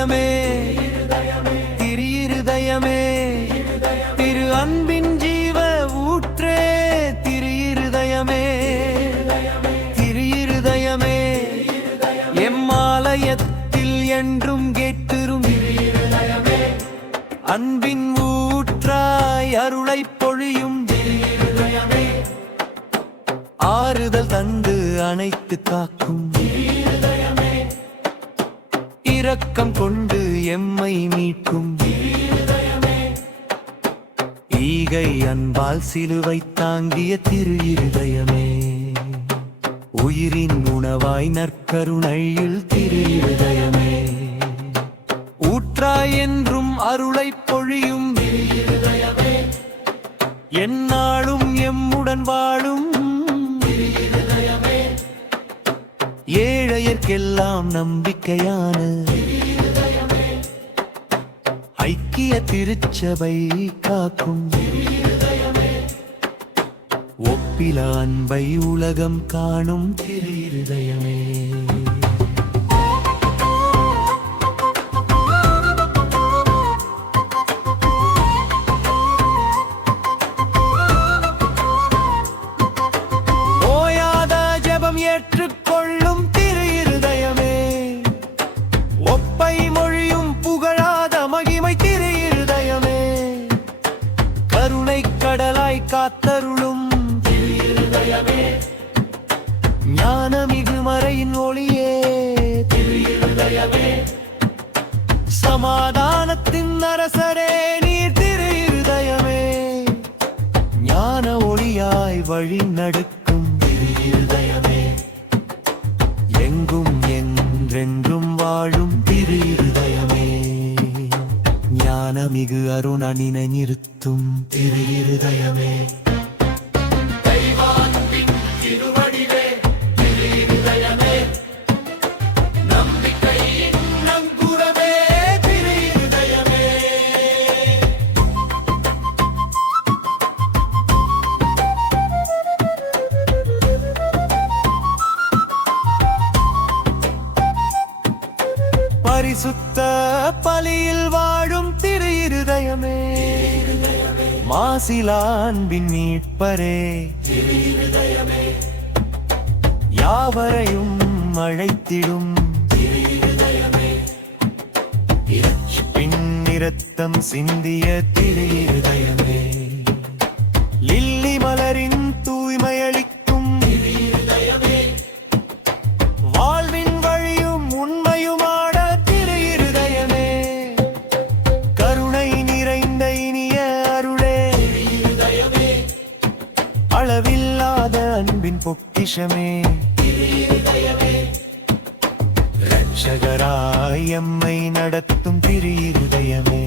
இருதயமே திரு இருதயமே திரு அன்பின் ஜீவ ஊற்றே திரு இருதயமே திரு இருதயமே எம்மாலயத்தில் என்றும் கேட்டிரும் அன்பின் ஊற்றாய் அருளை பொழியும் ஆறுதல் தந்து அணைத்து காக்கும் இரக்கம் கொண்டு எம்மை மீட்கும் ஈகை அன்பால் சிலுவை தாங்கிய திரு இருதயமே உயிரின் உணவாய் நற்கருணையில் திரு இருதயமே ஊற்றாய் என்றும் அருளை பொழியும் எந்நாளும் எம்முடன் வாழும் ஏழையர்க்கெல்லாம் நம்பிக்கையான ஐக்கிய திருச்சபை காக்கும் ஒப்பில அன்பை உலகம் காணும் திரு இருதயமே ஏற்றுக்கொள்ளும் திரு இருதயமே ஒப்பை மொழியும் புகழாத மகிமை திரு இருதயமே கருணை கடலாய் காத்தருளும் திரு இருதயமே ஞானமிகு மறையின் ஒளியே திரு இருதயமே சமாதானத்தின் அரசரே நீர் திரு இருதயமே ஞான ஒளியாய் வழி நடக்கும் திரு இருதயமே எங்கும் என்றென்றும் வாழும் திரு இருதயமே ஞானமிகு அருணனினை நிறுத்தும் திரு இருதயமே பரிசுத்த பலியில் வாழும் திரு இருதயமே மாசிலா அன்பின் மீட்பரே யாவரையும் அழைத்திடும் பின் இரத்தம் சிந்திய திரு இருதயமே லில்லி மலரின் தூய்மையளிக்கும் வாழ்வின் வழியும் உண்மையுமான திரு இருதயமே கருணை நிறைந்த இனிய அருளே அளவில்லாத அன்பின் பொக்கிஷமே இரட்சகராய் எம்மை நடத்தும் திரு இருதயமே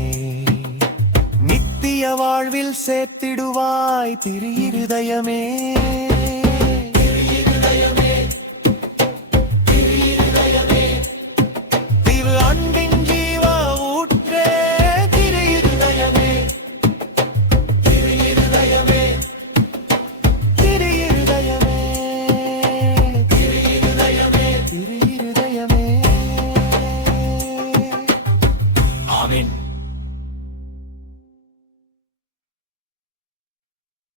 நித்திய வாழ்வில் சேர்த்திடுவாய் திரு இருதயமே